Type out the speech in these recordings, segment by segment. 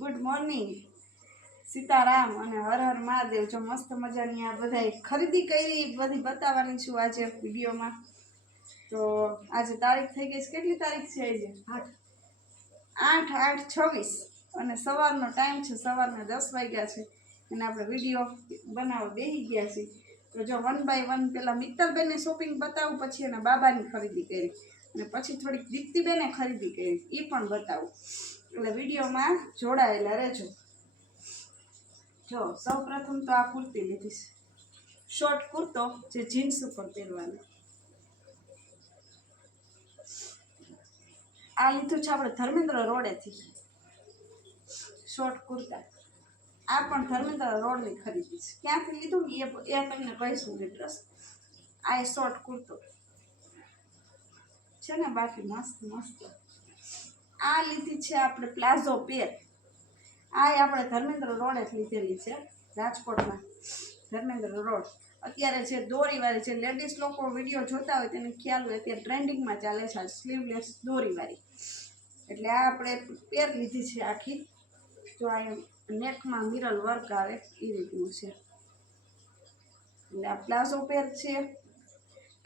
Good morning, Sitaram અને હર હર મહાદેવ। જો મસ્ત મજાની આ બધાય ખરીદી કરી બધી બતાવવાની છું આજે વિડીયોમાં। તો આજે તારીખ થઈ ગઈ છે, કેટલી તારીખ છે આજે? 8/8/26 અને સવારનો ટાઈમ છે, સવારના 10 વાગ્યા છે અને આપણે વિડીયો બનાવવા બેસી ગયા છીએ। તો જો 1 બાય 1 પેલા મિત્તલબેનની શોપિંગ બતાવું, પછી એના બાબાની ખરીદી કરી અને પછી થોડીક દીપ્તિબેને ખરીદી કરી એ પણ બતાવું, એટલે વિડીયોમાં જોડાયેલા રહેજો। જો સૌ પ્રથમ તો આ કુર્તી લીધી છે, શોર્ટ કુર્તો જે જીન્સ ઉપર પહેરવાનો। આ લીધું છે આપણે ધર્મેન્દ્ર રોડેથી શોર્ટ કુર્તા। આ પણ ધર્મેન્દ્ર રોડની ખરીદી છે, ક્યાંથી લીધું ને એ તમને કહીશું એડ્રેસ। આ શોર્ટ કુર્તો છે ને, બાકી મસ્ત મસ્ત। આ લીધી છે આપણે પ્લાઝો પેર, આ આપણે ધર્મેન્દ્ર રોડે જ લીધેલી છે, રાજકોટમાં ધર્મેન્દ્ર રોડ। અત્યારે જે દોરીવાળી જે લેડીઝ લોકો વિડીયો જોતા હોય તેને ખ્યાલ હોય, અત્યારે ટ્રેન્ડિંગમાં ચાલે છે સ્લીવલેસ દોરીવાળી, એટલે આ આપણે પેર લીધી છે આખી। જો આ નેકમાં મિરર વર્ક આવે એ રીતનું છે, એટલે આ પ્લાઝો પેર છે।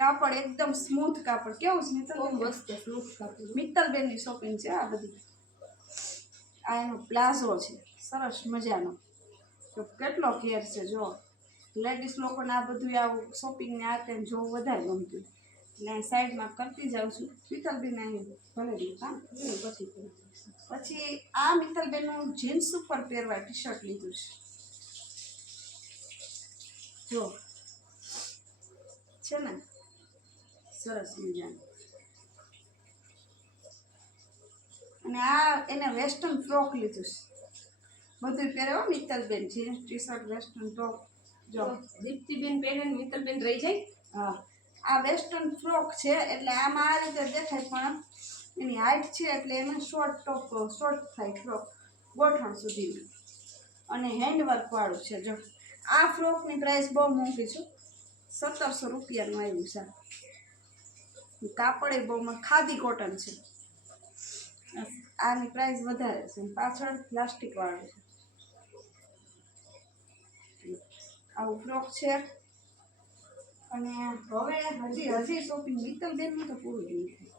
કાપડ એકદમ સ્મૂથ કાપડ, કેવું છે મિત્તલ? મસ્ત સ્મૂથ કાપડ, મિત્તલબેનની શોપિંગ છે આ બધી। આ એનો પ્લાઝો છે સરસ મજાનો, તો કેટલો ઘેર છે જો લેડીઝ લોકોને આ બધું આવું શોપિંગ ને આ તેને જોવું વધારે ગમતું, એટલે સાઈડમાં કરતી જાઉં છું। મિત્તલબેન અહીં ભલે કામ પછી આ મિત્તલબેનનું જીન્સ ઉપર પહેરવા ટી શર્ટ લીધું છે, જો છે ને સરસ મજાનું। અને આ એને વેસ્ટર્ન ફ્રોક લીધું છે, બધું પહેરે હો મિત્તલબેન, jeans T shirt western frock. જો દીપ્તિબેન પહેરે ને મિત્તલબેન રહી જાય। હા, આ વેસ્ટર્ન ફ્રોક છે, એટલે આમાં આ રીતે દેખાય પણ એની હાઈટ છે એટલે એમાં શોર્ટ ટોપ શોર્ટ થાય ફ્રોક ગોઠણ સુધીનું, અને હેન્ડવર્ક વાળું છે। જો આ ફ્રોકની પ્રાઇસ બહુ મોંઘી છે, 1700 રૂપિયાનું આવ્યું છે। કાપડ એ બહુ ખાદી કોટન છે, આની પ્રાઇસ વધારે છે, પાછળ પ્લાસ્ટિક વાળું છે। આવું ફ્રોક છે, અને હવે હજી શોપિંગ મિત્તલબેનનું તો પૂરું નહીં થાય।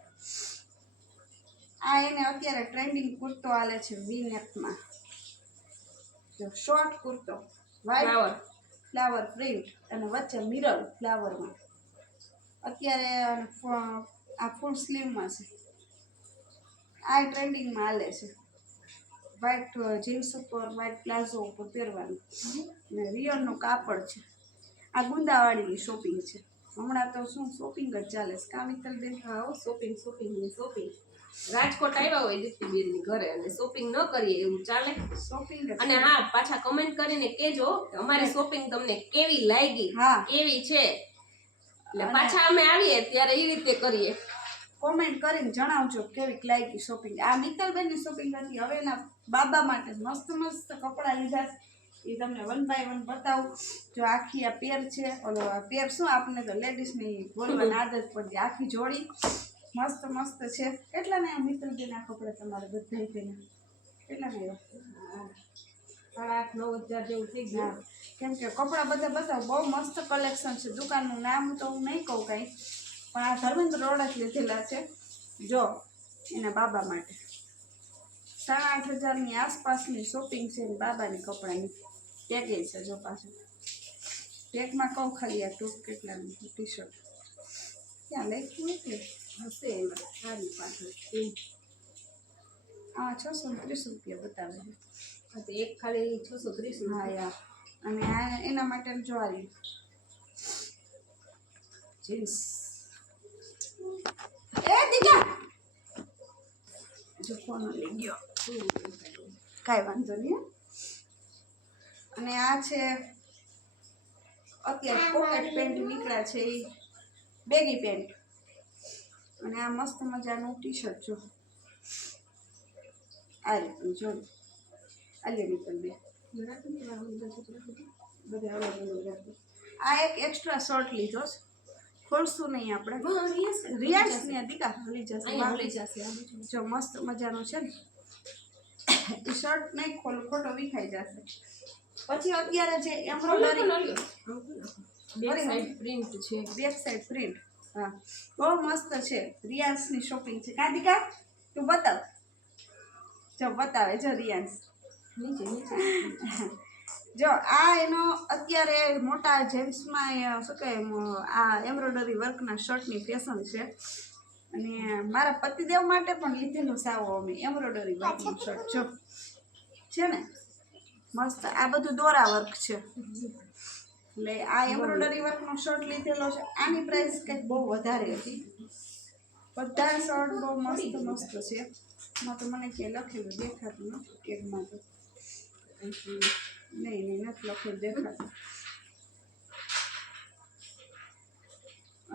આ એને અત્યારે ટ્રેન્ડિંગ કુર્તો હાલે છે વી નેકમાં, જો શોર્ટ કુર્તો વ્હાઈટ ફ્લાવર પ્રિન્ટ અને વચ્ચે મિરર ફ્લાવરમાં, અત્યારે આ ફૂલ સ્લીવમાં છે। આ ટ્રેન્ડિંગમાં હાલે છે, વ્હાઈટ જીન્સ ઉપર વ્હાઈટ પ્લાઝો ઉપર પહેરવાનું, અને રિયલનું કાપડ છે। આ ગુંદાવાળીની શોપિંગ છે, હમણાં તો શું શોપિંગ જ ચાલે છે કા મિત્તલબેન? હા, શોપિંગ રાજકોટ આવ્યા હોય દીપ્તિબેનની ઘરે અને શોપિંગ ન કરીએ એવું ચાલે? શોપિંગ અને હા, પાછા કમેન્ટ કરીને કેજો અમારી શોપિંગ તમને કેવી લાગી, કેવી છે, એટલે પાછા અમે આવીએ ત્યારે એ રીતે કરીએ। કોમેન્ટ કરીને જણાવજો કેવી લાગી શોપિંગ। આ મિત્તલબેનની શોપિંગ હતી। હવે એના બાબા માટે મસ્ત મસ્ત કપડાં લીધા, એ તમને 1 બાય 1 બતાવું। જો આખી આ પેર છે, ઓલો પેર શું આપણને તો લેડીઝની બોલવાની આદત પડતી, આખી જોડી મસ્ત મસ્ત છે। કેટલા ને મિત્તલબેન આ કપડાં તમારે બધા થઈને કેટલા ને? 8,000-9,000 જેવું થઈ ગયું, કેમ કે કપડાં બધા બતાવો, બહુ મસ્ત કલેક્શન છે। દુકાનનું નામ તો હું નહીં કહું કાંઈ, પણ આ ધર્મેન્દ્ર રોડ જ લીધેલા છે। જો એના બાબા માટે 8,500ની આસપાસની શોપિંગ છે, બાબાની કપડાની પેકેજ છે। જો પાછું પેકમાં કહું ખાલી આ ટોપ કેટલાનું ટી શર્ટ ક્યાં લખ્યું કે હશે એમાં સારી પાછળ, આ 630 રૂપિયા બતાવે છે, એક ખાલી 630। હા યાર, અને આ એના માટે જો આ જીન્સ એ દીકા જો ફોન લઈ ગયો, કાંઈ વાંધો નહીં। અને આ છે અત્યારે પોકેટ પેન્ટ નીકળ્યા છે, એ બેગી પેન્ટ, અને આ મસ્ત મજાનું ટી શર્ટ જો આ રીતનું જો આલે મિત્તલબેન બધા અલગ અલગ રાખો। આ એક એક્સ્ટ્રા શર્ટ લીધો છે, ખોલશું નહીં આપણે, રિયાઝ ને દીકા હલી જશે। જો મસ્ત મજાનું છે ને, એ શર્ટ નહીં ખોલું, ખોટો વિખાઈ જશે. પછી અત્યારે જે એમ્બ્રોઇડરી બેક સાઈડ પ્રિન્ટ છે. બેક સાઈડ પ્રિન્ટ, હા બહુ મસ્ત છે. રિયાન્સની શોપિંગ છે. કાંતિકા તું બતાવ, જો બતાવે જો રિયાન્સ. નીચે નીચે જો આ એનો અત્યારે મોટા જેન્ટ્સમાં શું કહે આ એમ્બ્રોઇડરી વર્કના શર્ટની ફેશન છે. અને મારા પતિદેવ માટે પણ લીધેલું સાવ અમે એમ્બ્રોઇડરી વર્કનું શર્ટ જો છે ને મસ્ત. આ બધું દોરા વર્ક છે. એટલે આ એમ્બ્રોઇડરી વર્કનો શર્ટ લીધેલો છે. આની પ્રાઇસ કંઈક બહુ વધારે હતી. બધા શર્ટ બહુ મસ્ત મસ્ત છે. એમાં તો મને ક્યાંય લખેલું દેખાતું નથી ટેગમાં તો. નહીં નથી લખેલું દેખાતું.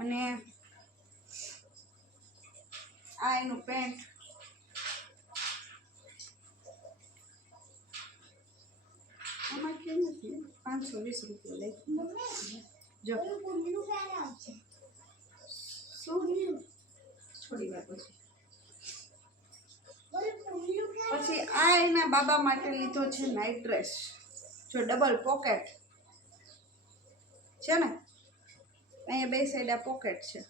અને આ એનું પેન્ટ, આમાં કેમ નથી 520 રૂપિયા લઈ જો શું થોડી વાર પછી. પછી આ એના બાબા માટે લીધો છે નાઇટ ડ્રેસ. જો ડબલ પોકેટ છે ને, અહીંયા બે સાઈડ આ પોકેટ છે.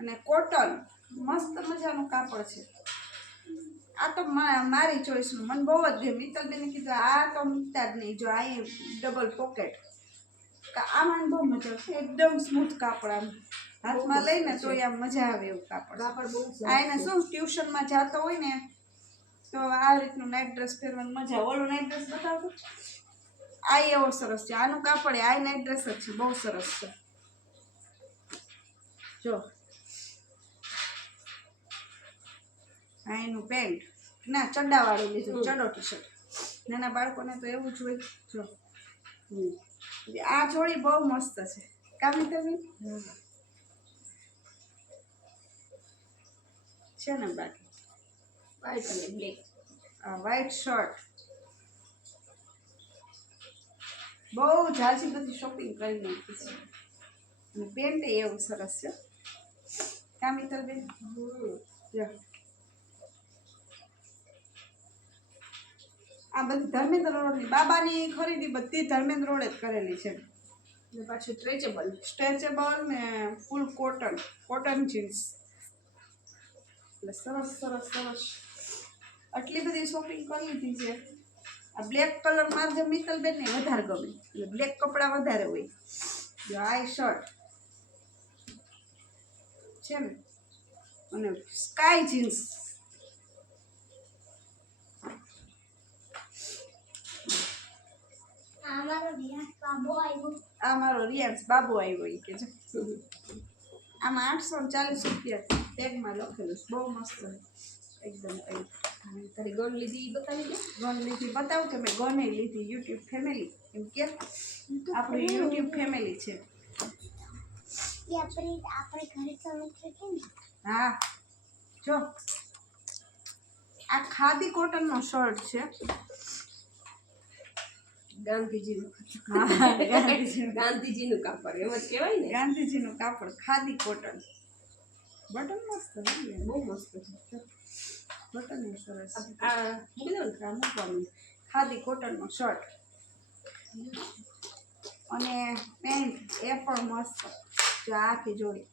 અને કોટન મસ્ત મજાનું કાપડ છે. આ તો મારી ચોઈસનું મને બહુ જ ગમ્યું. મિત્તલબેને કીધું આ તો મૂકતા જ નહીં. જો આ ડબલ પોકેટ આમાં બહુ મજા આવે. એકદમ સ્મૂથ કાપડ, આમ હાથમાં લઈને તો આમ મજા આવે એવું કાપડ. આ એને શું ટ્યુશનમાં જતો હોય ને તો આ રીતનું નાઇટ ડ્રેસ પહેરવાની મજા. ઓલું નાઇટ ડ્રેસ બતાવતો આ એવો સરસ છે. આનું કાપડ આ નાઇટ ડ્રેસ જ છે, બહુ સરસ છે. જો આ એનું પેન્ટ ના ચડ્ડાવાળું લીધું, ચડો ટી શર્ટ. નાના બાળકોને તો એવું જ હોય. જો આ જોડી બહુ મસ્ત છે. કામી તમે છે ને બાકી વ્હાઈટ અને બ્લેક. વ્હાઈટ શર્ટ બહુ ઝાઝી બધી શોપિંગ કરી નાખી છે. અને પેન્ટ એવું સરસ છે. કામી તલબેન જો આ બધી ધર્મેન્દ્ર રોડની બાબાની ખરીદી બધી ધર્મેન્દ્ર રોડે જ કરેલી છે. ને પાછું સ્ટ્રેચેબલ ને ફૂલ કોટન જીન્સ. એટલે સરસ સરસ સરસ આટલી બધી શોપિંગ કરી લીધી છે. આ બ્લેક કલર મારે જે મિત્તલબેન ને વધારે ગમે, એટલે બ્લેક કપડાં વધારે હોય. જો આ શર્ટ છે ને, અને સ્કાય જીન્સ. આ મારો રિયાન્સ બાબુ આવ્યો એ કે છે. આમાં 840 રૂપિયા ટેગમાં લખેલું છે. બહુ મસ્ત એકદમ. તારી ગન લીધી બતાવી દે. ગન લીધી બતાવું કે મેં ગને લીધી. યુટ્યુબ ફેમિલી એમ કે આપણું યુટ્યુબ ફેમિલી છે. હા જો આ ખાદી કોટનનો શર્ટ છે. ગાંધીજીનું કાપડ એમ જ કહેવાય ને. ગાંધીજીનું કાપડ ખાદી કોટન. બટન મસ્ત છે, બહુ મસ્ત છે. બટન સરસ. આ મૂકી દો ને. મૂકવાનું ખાદી કોટનનો શર્ટ અને પેન્ટ એ પણ મસ્ત. જો આખી જોડી.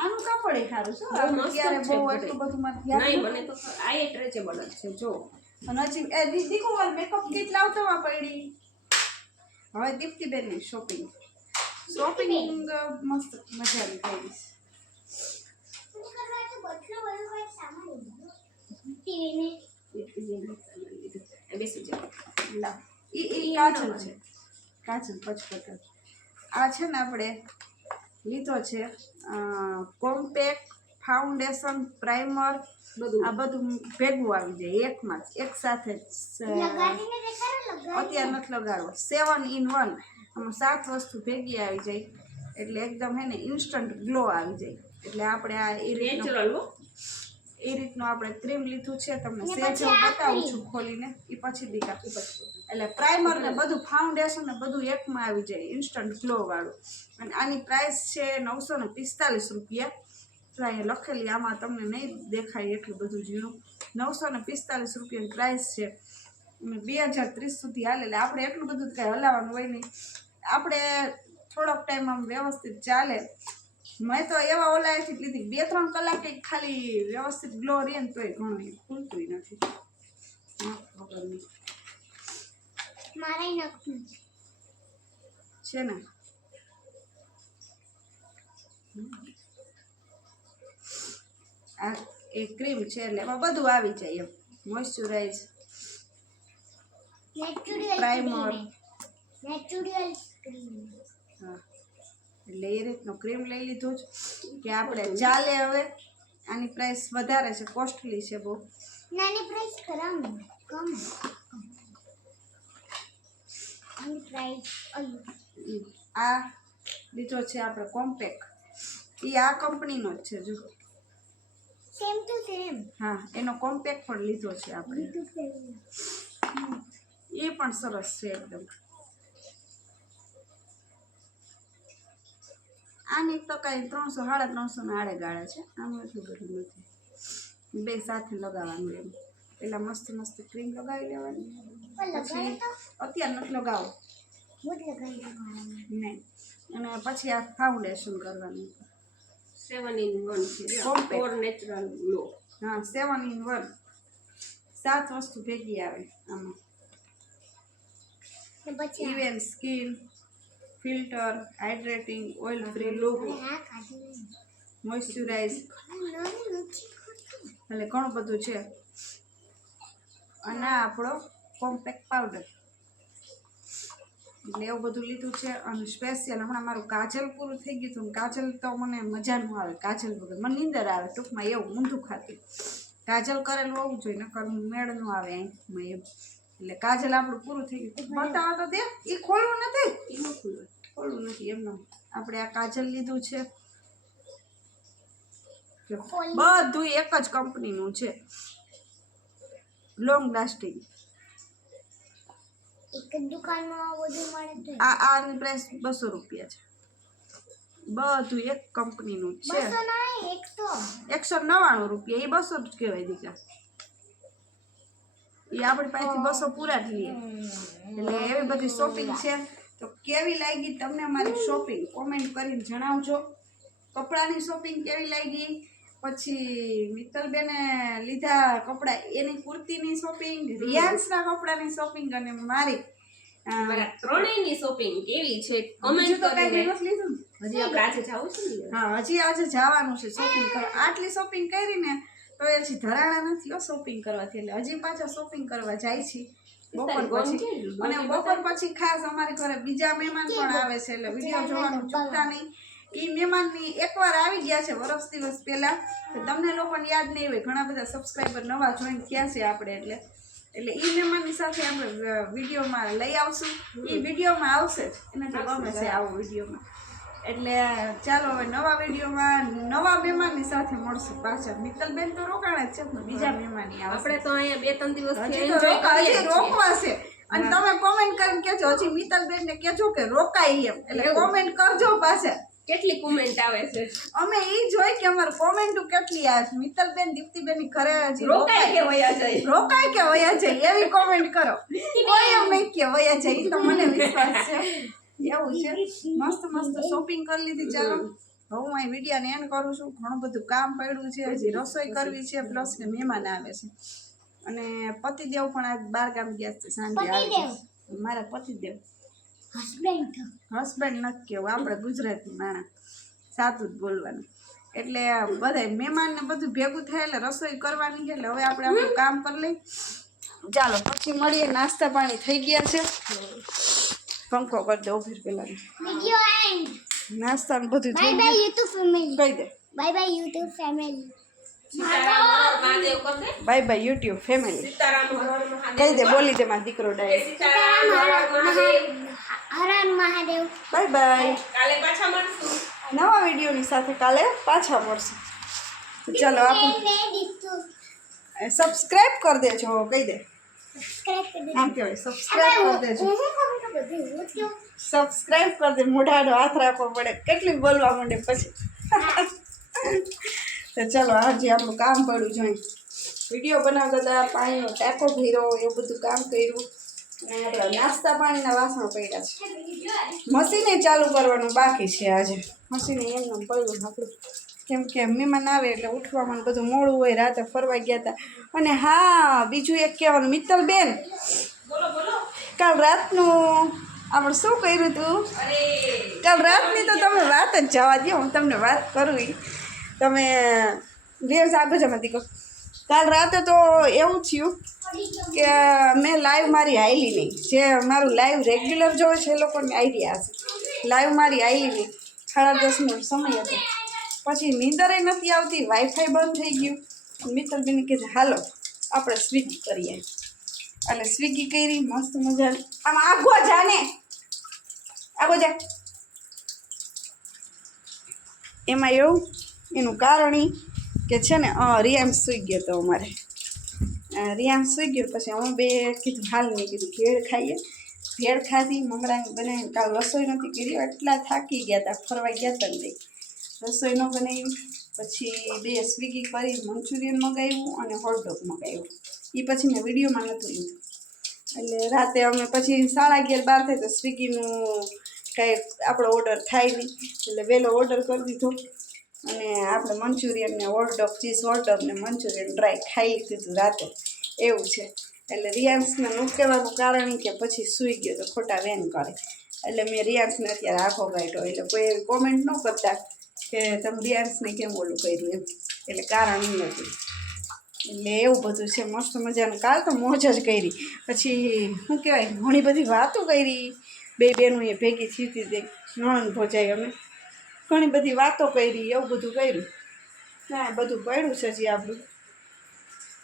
આનું કાપડ એ સારું છે. અત્યારે બહુ એટલું બધું મારે ધ્યાન નહીં મને તો આ એ સ્ટ્રેચેબલ જ છે. જો અને હજી દીદી વાર મેકઅપ કીટ લાવતો માં પડી. હવે દીપ્તિબેનની શોપિંગ મસ્ત મજાની કરી બેસી જાઓ. કાજલ છે. કાજલ પચપતર. આ છે ને આપણે લીધો છે કોમ્પેક્ટ ફાઉન્ડેશન પ્રાઇમર આ બધું ભેગું આવી જાય એકમાં જ એક સાથે જ. અત્યારે નથી લગાડવો. 7 in 1 આમાં 7 વસ્તુ ભેગી આવી જાય એટલે એકદમ હે ને ઇન્સ્ટન્ટ ગ્લો આવી જાય. એટલે આપણે આ એ રીતનું આપણે ક્રીમ લીધું છે. તમને સેજ બતાવું છું ખોલીને એ પછી દીકા. એટલે પ્રાઇમર ને બધું ફાઉન્ડેશન ને બધું એકમાં આવી જાય ઇન્સ્ટન્ટ ગ્લો વાળું. અને આની પ્રાઇસ છે 945 રૂપિયા. તો અહીંયા લખેલી, આમાં તમને નહીં દેખાય એટલું બધું ઝીણું. 945 રૂપિયાની પ્રાઇસ છે અને 2030 સુધી હાલે. એટલે આપણે એટલું બધું કાંઈ હલાવવાનું હોય નહીં. આપણે થોડોક ટાઈમ આમ વ્યવસ્થિત ચાલે. મેં તો એવા ઓલાએથી જ લીધી 2-3 કલાક ખાલી વ્યવસ્થિત ગ્લો રહે ને તોય ઘણું ખુલતું નથી. ખબર નહીં છે ને. આ એ ક્રીમ છે એટલે એમાં બધું આવી જાય એમ. મોઇશ્ચરાઇઝ, પ્રાઇમર, હા એટલે એ રીતનો ક્રીમ લઈ લીધું જ કે આપણે ચાલે. હવે આની પ્રાઇસ વધારે છે, કોસ્ટલી છે બહુ. નાની પ્રાઇસ કરાવું કમ આની પ્રાઇસ આ લીધો છે આપણે કોમ્પેક્ટ. એ આ કંપનીનો જ છે જો. Same to same. હા એનો કોમ્પેક્ટ પણ લીધો છે આપણે. એ પણ સરસ છે એકદમ. આની તો કાંઈ 300-350 ના આડે ગાળે છે. આનું એટલું બધું નથી. બે સાથે લગાવવાનું એમ. પેલા મસ્ત મસ્ત ક્રીમ લગાવી લેવાની. પછી અત્યારે નથી લગાવો નહીં. અને પછી આ ફાઉન્ડેશન કરવાનું. 7 in 1 છે Compact. Four natural glow. હા 7 in 1. 7 વસ્તુ ભેગી આવે આમાં. પછી even skin filter, hydrating, oil free look, moisturize, એટલે ઘણું બધું છે. અને આ આપણો કોમ્પેક્ટ પાવડર. એટલે એવું બધું લીધું છે. અને સ્પેશિયલ હમણાં મારું કાજલ પૂરું થઈ ગયું હતું. કાજલ તો મને મજા ન આવે કાજલ વગર. મને નીંદર આવે ટૂંકમાં, એવું ઊંધું ખાતી. કાજલ કરેલું હોવું જોઈએ, નકર મેળ ન આવે આંખમાં એમ. એટલે કાજલ આપણું પૂરું થઈ ગયું. બતાવો તો દે. એ ખોલવું નથી, ખોલવું નથી એમને. આપણે આ કાજલ લીધું છે. બધું એક જ કંપનીનું છે, લોંગ લાસ્ટિંગ. એક જ દુકાનમાં બધું મળે છે. આની પ્રાઇસ 200 રૂપિયા છે. બધું એક કંપનીનું જ છે. 200 નહીં 199 રૂપિયા. એ 200 જ કહેવાય દીકરા. એ આપણી પાસેથી 200 પૂરા જ લઈએ. એટલે એવી બધી શોપિંગ છે. તો કેવી લાગી તમને અમારી શોપિંગ કોમેન્ટ કરીને જણાવજો. કપડાની શોપિંગ કેવી લાગી, પછી મિત્તલબેને લીધા કપડાં એની કુર્તીની શોપિંગ, રિયાન્સના કપડાની શોપિંગ અને મારી મારા ત્રણેયની શોપિંગ કેવી છે કમેન્ટ હજુ તો કાંઈ કરીને. નથી લીધું ને. હજી આપણે આજે જાવું છે ને. હા હજી આજે જવાનું છે શોપિંગ કરવા. આટલી શોપિંગ કરી ને તો એ હજી ધરાણા નથી હો શોપિંગ કરવાથી. એટલે હજી પાછા શોપિંગ કરવા જાય છે બપોર પછી. અને બપોર પછી ખાસ અમારી ઘરે બીજા મહેમાન પણ આવે છે. એટલે વિડીયો જોવાનું ચૂકતા નહીં. એ મહેમાનની એકવાર આવી ગયા છે વર્ષ દિવસ પહેલા. તો તમને લોકોને યાદ નહીં હોય, ઘણા બધા સબસ્ક્રાઈબર નવા જોઈન થયા છે આપણે. એટલે એ મહેમાનની સાથે આપણે વિડીયોમાં લઈ આવશું. એ વિડીયોમાં આવશે જ. એને તો ગમે છે આવો વિડીયોમાં. એટલે ચાલો હવે નવા વિડીયોમાં નવા મહેમાનની સાથે મળશું પાછા. મિત્તલબેન તો રોકાણા જ છે, પણ બીજા મહેમાની આવશે. આપણે તો અહીંયા 2-3 દિવસથી હજી તો એન્જોય કરીએ હજી રોકવાશે. અને તમે કોમેન્ટ કરીને કહેજો હજી મિત્તલબેનને કહેજો કે રોકાય એમ. એટલે કોમેન્ટ કરજો પાછા. કેટલી કોમેન્ટ આવે છે. અમે ઈ જોઈ કે અમાર કોમેન્ટો કેટલી આવે છે. મિત્તલબેન દીપ્તિબેનની ઘરે હજી રોકાય કે વયા જાય. રોકાય કે વયા જાય એવી કોમેન્ટ કરો. કોઈ એમ નહીં કે વયા જાય. ઈ તો મને વિશ્વાસ છે. એવું છે. મસ્ત મસ્ત શોપિંગ કરી લીધી. ચાલો હવે હું અહીં વિડીયોને એન્ડ કરું છું. ઘણું બધું કામ પડ્યું છે, હજી રસોઈ કરવી છે, પ્લસ કે મહેમાન આવે છે. અને પતિદેવ પણ આજ 12 ગામ ગયા છે સાંજે આવે. મારા પતિદેવ હસબન્ડ નથી કેવું, આપણે ગુજરાતી માણસ સાદું જ બોલવાનું. એટલે બધા મહેમાનને બધું ભેગું થાય એટલે રસોઈ કરવાની છે. એટલે હવે આપણે આપણું કામ કરી લઈ. ચાલો પછી મળીએ. નાસ્તા પાણી થઈ ગયા છે. પંખો કરી દો ફેર પેલા. Video end. નાસ્તા બધું બાય બાય YouTube ફેમિલી. કહી દે bye bye YouTube family. Sitaram Har Har Mahadev કરતે. Bye bye YouTube family. Sitaram Har Har Mahadev. કહી દે, બોલી દે મારો દીકરો direct. Sitaram Har Har Mahadev. Har Har Mahadev. Bye bye. કાલે પાછા મળશું. નવા વિડીયોની સાથે કાલે પાછા મળશું. ચાલો આપણે સબસ્ક્રાઇબ કરી દેજો. કહી દે સબસ્ક્રાઇબ કરી દેજો. આમ કહેવાય સબસ્ક્રાઇબ કરી દેજો. હું ખબર કેવું સબસ્ક્રાઇબ કરી દે. મોઢાનો હાથ રાખવો પડે. કેટલી બોલવા માંડે પછી. તો ચલો આજે આપણું કામ પડ્યું જોઈએ વિડીયો બનાવતા હતા પાણીનો ટાંકો ભર્યો એવું બધું કામ કર્યું અને આપણા નાસ્તા પાણીના વાસણો પડ્યા છે મશીને ચાલુ કરવાનું બાકી છે આજે મશીને એમને પડ્યું આપણું કેમ કે મહેમાન આવે એટલે ઉઠવામાં બધું મોડું હોય રાતે ફરવા ગયા હતા અને હા બીજું એક કહેવાનું મિત્તલબેન કાલ રાતનું આપણે શું કર્યું હતું કાલ રાતની તો તમે વાત જ જવા દો હું તમને વાત કરું તમે રેસ આગળ જમાતી કહો કાલ રાતે તો એવું થયું કે મેં લાઈવ મારી હાઈલી નહીં જે મારું લાઈવ રેગ્યુલર જોવે છે એ લોકોને આઈડિયા હશે લાઈવ મારી હાઈલી નહીં 10:30 સમય હતો પછી નીંદરે નથી આવતી વાઈફાઈ બંધ થઈ ગયું મિત્તલબેને કીધું હાલો આપણે સ્વિગી કરીએ એટલે સ્વિગી કરી મસ્ત મજા આમ આગો જાને આગો જા એમાં એવું એનું કારણ કે છે ને રિયાન્સ સૂઈ ગયો હતો અમારે રિયાન્સ સૂઈ ગયો પછી હું બે કીધું હાલ મેં કીધું ભેળ ખાઈએ ભેળ ખાધી મમરાની બનાવીને કાલ રસોઈ નથી કરી એટલા થાકી ગયા હતા ફરવા ગયા હતા નહીં રસોઈ ન બનાવી પછી બે સ્વિગી કરી મંચુરિયન મગાવ્યું અને હોટડોગ મગાવ્યું એ પછી મેં વિડીયોમાં નહોતું લીધું એટલે રાતે અમે પછી 11:30 થાય તો સ્વિગીનું કાંઈ આપણો ઓર્ડર થાય નહીં એટલે વહેલો ઓર્ડર કરી દીધો અને આપણે મંચુરિયન ને હોટડોગ ચીઝ હોટડોગ ને મંચુરિયન ડ્રાય ખાઈ લીધું રાતે એવું છે એટલે રિયાન્સને નું કહેવાનું કારણ કે પછી સૂઈ ગયો તો ખોટા વેન કરે એટલે મેં રિયાન્સને અત્યારે આખો કાઢ્યો એટલે કોઈ એવી કોમેન્ટ ન કરતા કે તમે રિયાન્સને કેમ ઓલું કર્યું એમ એટલે કારણ એ હતું એટલે એવું બધું છે મસ્ત મજાનું કાલ તો મોજ જ કરી પછી શું કહેવાય ઘણી બધી વાતો કરી બે બહેનો એ ભેગી થઈ હતી નણંદ ભોજાઈ અમે ઘણી બધી વાતો કરી એવું બધું કર્યું ના બધું પડ્યું છે હજી આપણું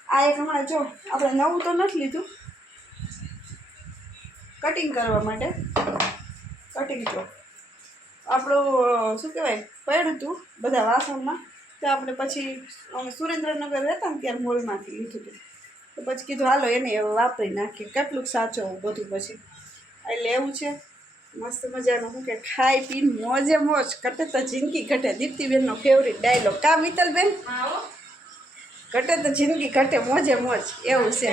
આ એક હમણાં જો આપણે નવું તો નથી લીધું કટિંગ કરવા માટે કટિંગ જો આપણું શું કહેવાય પડ્યું હતું બધા વાસણમાં તો આપણે પછી અમે સુરેન્દ્રનગર રહેતા ને ત્યારે મોલમાંથી લીધું હતું તો પછી કીધું હાલો એને વાપરી નાખીએ કેટલુંક સાચવવું બધું પછી એટલે એવું છે મસ્ત મજાનું શું કે ખાઈ પીને મોજે મોજ ઘટે તો જિંદગી ઘટે દીપ્તિબેનનો ફેવરિટ ડાયલોગ કા મિત્તલબેન ઘટે તો જિંદગી ઘટે મોજે મોજ એવું છે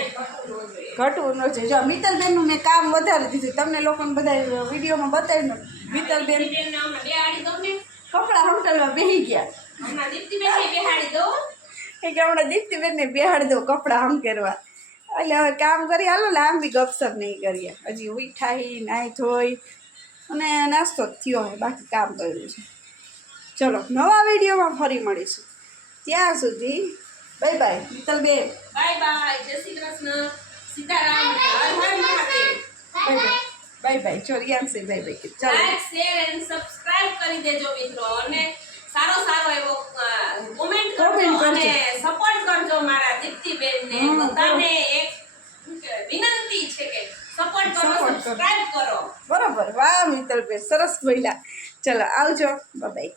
ઘટવું ન છે જો મિત્તલબેનનું મેં કામ વધારે દીધું તમને લોકોને બધા વિડીયોમાં બતાવ્યું મિત્તલબેન કપડાં હમટલમાં બેસી ગયા કે હમણાં દીપ્તિબેનને બેહાડી દઉં કપડાં હમ કરવા એટલે હવે કામ કરી હાલો લાંબી ગપસપ નહીં કરીએ હજી ઉઠાઈ નાહી ધોઈ અને નાસ્તો જ થયો હોય બાકી કામ કર્યું છે ચલો નવા વિડીયોમાં ફરી મળીશું ત્યાં સુધી બાય બાય મિત્તલબેન બાય બાય જય શ્રી કૃષ્ણ સીતારામ હર હર મહાદેવ બાય બાય ચોરિયાંશે બાય બાય ચાલો લાઈક શેર એન્ડ સબસ્ક્રાઇબ કરી દેજો મિત્રો અને સારો એવો કોમેન્ટ કરજો અને સપોર્ટ કરજો મારા દીપ્તિબેનને બધાને એક વિનંતી છે કે સપોર્ટ કરો સબસ્ક્રાઇબ કરો બરોબર વાહ મિત્તલબેન સરસ બોલ્યા ચલો આવજો બાય બાય